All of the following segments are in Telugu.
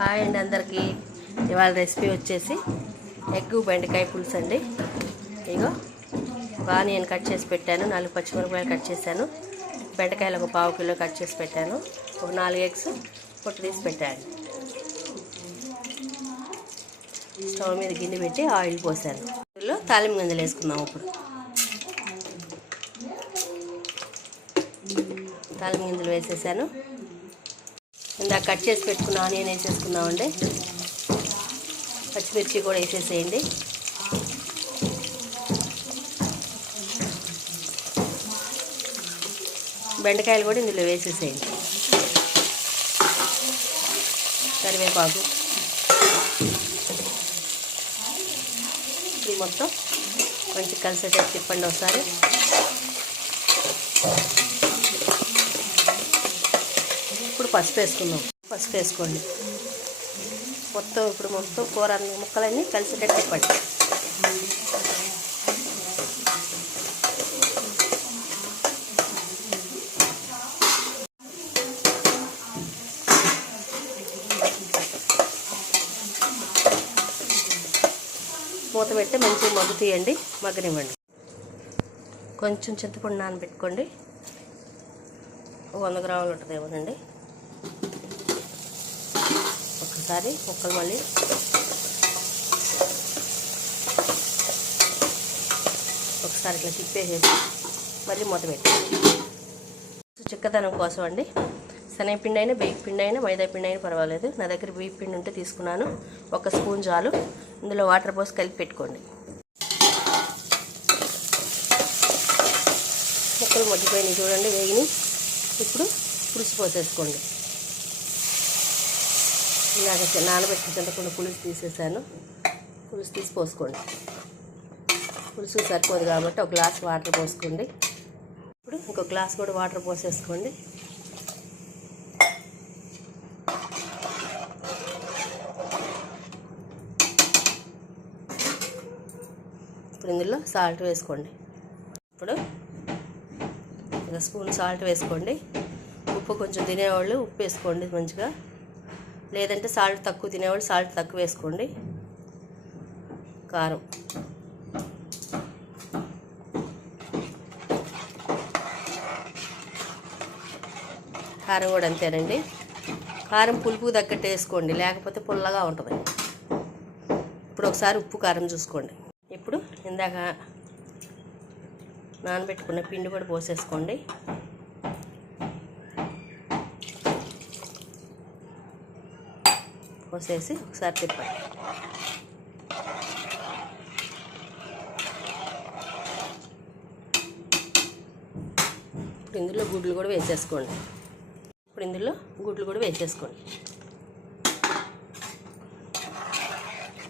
హాయ్ అండి అందరికీ. ఇవాళ రెసిపీ వచ్చేసి ఎగ్గు బెండకాయ పులుసు అండి. ఇగో ఒక ఆనియన్ కట్ చేసి పెట్టాను, 4 పచ్చిమిరపకాయలు కట్ చేశాను, బెండకాయలు ఒక 1/2 కిలో కట్ చేసి పెట్టాను, ఒక 4 ఎగ్స్ పొట్టు తీసి పెట్టాను. స్టవ్ మీద గిన్నె పెట్టి ఆయిల్ పోసాను. ఇందులో తాలింపు గింజలు వేసుకుందాం. ఇప్పుడు తాలింపు గింజలు వేసేసాను. ఇందాక కట్ చేసి పెట్టుకున్న ఆనియన్ వేసేసుకుందామండి. పచ్చిమిర్చి కూడా వేసేసేయండి. బెండకాయలు కూడా ఇందులో వేసేసేయండి. కరివేపాకు ఇది మొత్తం కొంచెం కలిసేటట్టు తిప్పండి ఒకసారి. ఇప్పుడు పసుపు వేసుకుందాం. పసుపు వేసుకోండి. ఇప్పుడు మొత్తం కూర ముక్కలన్నీ కలిసేటట్టు తిప్పండి. మూత పెట్టి మంచిగా మగ్గు తీయండి, మగ్గనివ్వండి. కొంచెం చింతపండు నానబెట్టుకోండి. 100 గ్రాములు ఉంటుంది ఏమోనండి. ఒకసారి ముక్కలు మళ్ళీ ఒకసారి ఇట్లా తిప్పేసేసి మళ్ళీ మూత పెట్టండి. చిక్కదనం కోసం అండి. శనగపిండి అయినా, బియ్యం పిండి అయినా, మైదా పిండి అయినా పర్వాలేదు. నా దగ్గర బియ్యం పిండి ఉంటే తీసుకున్నాను. 1 స్పూన్ చాలు. ఇందులో వాటర్ పోసి కలిపి పెట్టుకోండి. ముక్కలు మగ్గిపోయినాయి చూడండి, వేగిని. ఇప్పుడు పులుసు పోసేసుకోండి. ఇలాగ నానబెట్టిన చింతకుండా పులుసు తీసేసాను. పులుసు తీసి పోసుకోండి. పులుసు సరిపోదు కాబట్టి 1 గ్లాస్ వాటర్ పోసుకోండి. ఇప్పుడు ఇంకో గ్లాస్ కూడా వాటర్ పోసేసుకోండి. ఇప్పుడు ఇందులో సాల్ట్ వేసుకోండి. ఇప్పుడు 1 స్పూన్ సాల్ట్ వేసుకోండి. ఉప్పు కొంచెం తినేవాళ్ళు ఉప్పు వేసుకోండి మంచిగా, లేదంటే సాల్ట్ తక్కువ తినేవాళ్ళు సాల్ట్ తక్కువ వేసుకోండి. కారం కారం కూడా అంతేనండి. కారం పులుపు తగ్గట్టు వేసుకోండి, లేకపోతే పుల్లగా ఉంటుంది. ఇప్పుడు ఒకసారి ఉప్పు కారం చూసుకోండి. ఇప్పుడు ఇందాక నానబెట్టుకున్న పిండి కూడా పోసేసుకోండి. పోసేసి ఒకసారి తిప్పండి. ఇప్పుడు ఇందులో గుడ్లు కూడా వేసేసుకోండి.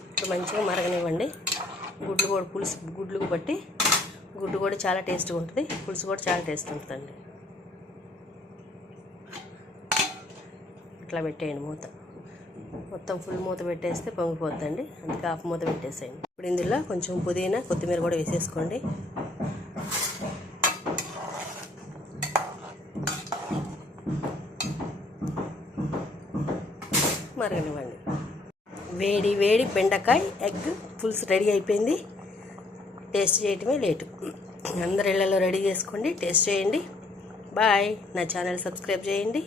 ఇప్పుడు మంచిగా మరగనివ్వండి. గుడ్లు బట్టి గుడ్డు కూడా చాలా టేస్ట్గా ఉంటుంది, పులుసు కూడా చాలా టేస్ట్ ఉంటుందండి. ఇట్లా పెట్టేయండి. మొత్తం ఫుల్ మూత పెట్టేస్తే పొంగిపోతుందండి, అందుకే హాఫ్ మూత పెట్టేసేయండి. ఇప్పుడు ఇందులో కొంచెం పుదీనా, కొత్తిమీర కూడా వేసేసుకోండి. మరగనివ్వండి. వేడి వేడి బెండకాయ ఎగ్ పులుసు రెడీ అయిపోయింది. టేస్ట్ చేయటమే లేటు. అందరు ఇళ్ళలో రెడీ చేసుకోండి, టేస్ట్ చేయండి. బాయ్. నా ఛానల్ సబ్స్క్రైబ్ చేయండి.